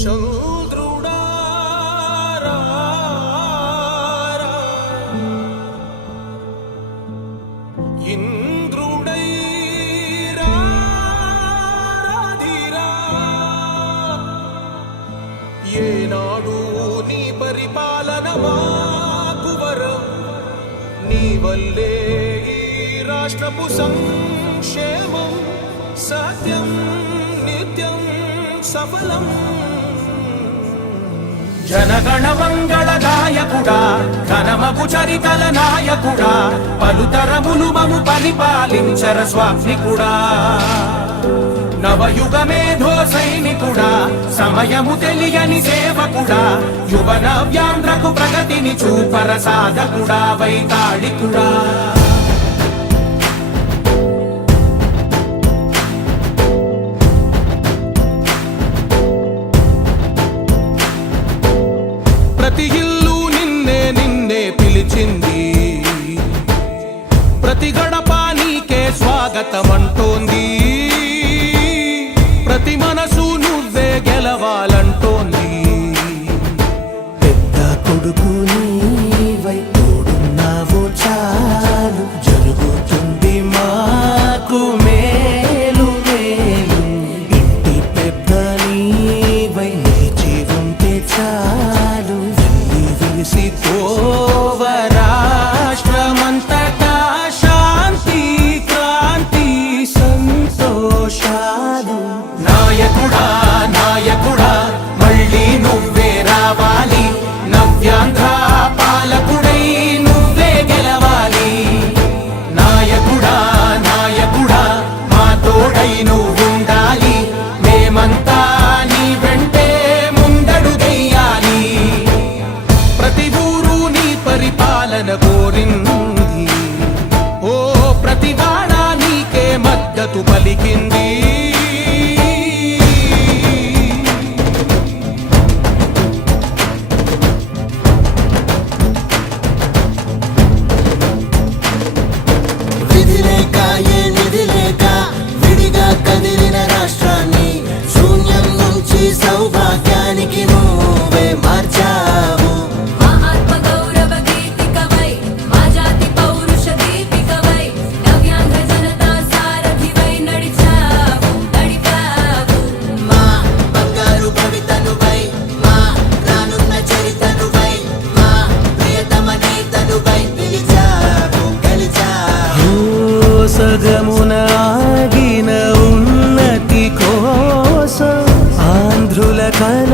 చంద్రుడా ఇంద్రుడై రాధిరా ఏనాడు నీ పరిపాలన మాకు వరం నీ వల్లే ఈ రాష్ట్రపు సంక్షేమం సత్యం నిత్యం సఫలం జనగణ మంగళదాయకుడా ఘనమగు చరితల నాయకుడా పలుతరములు మము పరిపాలించర స్వామికుడా నవయుగ మేధో సైనికుడా సమయము తెలియని సేవకుడా యువ నవ్యాంధ్రకు ప్రగతిని చూపర సాధకుడా వైతాళికుడా ప్రతి ఇల్లు నిన్నే నిన్నే పిలిచింది ప్రతి గడప నీకే స్వాగతమంటోంది ప్రతి మనసు నువ్వే గెలవాలంటోంది పెద్ద కొడుకు నీవై తోడున్నావు చాలు జరుగుతుంది మాకు మేలు మేలు ఇంటి పెద్ద నీవై నిలిచి ఉంటే చాలు విలిసి పోవ రాష్ట్రమంతటా శాంతి క్రాంతి సంతోషాలు నాయకుడా నాయకుడా మళ్ళీ నువ్వే రావాలి నవ్యాంధ్ర పాలకుడై నువ్వే గెలవాలి నాయకుడా నాయకుడా మా తోడై నువ్వుండాలి మేమంతా నీ వెంటే ముందడుగెయ్యాలి ప్రతి ఊరు నీ పరిపాలన కోరింది ఓ ప్రతి వాడ నీకే మద్దతు పలికింది విధి లేక ఏ నిధి లేక విడిగా కదిలిన రాష్ట్రాన్ని శూన్యం నుంచి సౌభాగ్యానికి నువ్వే మార్చావు ఆత్మ గౌరవ గీతికవై మా జాతి పౌరుష దీపికవై నవ్యాంధ్ర జనతా సారథివై నడిచావు మా బంగారు భవితనువై మా రానున్న చరితనువై మా ప్రియతమ నేతనువై పిలిచావు గెలిచావు సగమున ఆగిన ఉన్నతి కోసం ఆంధ్రుల కల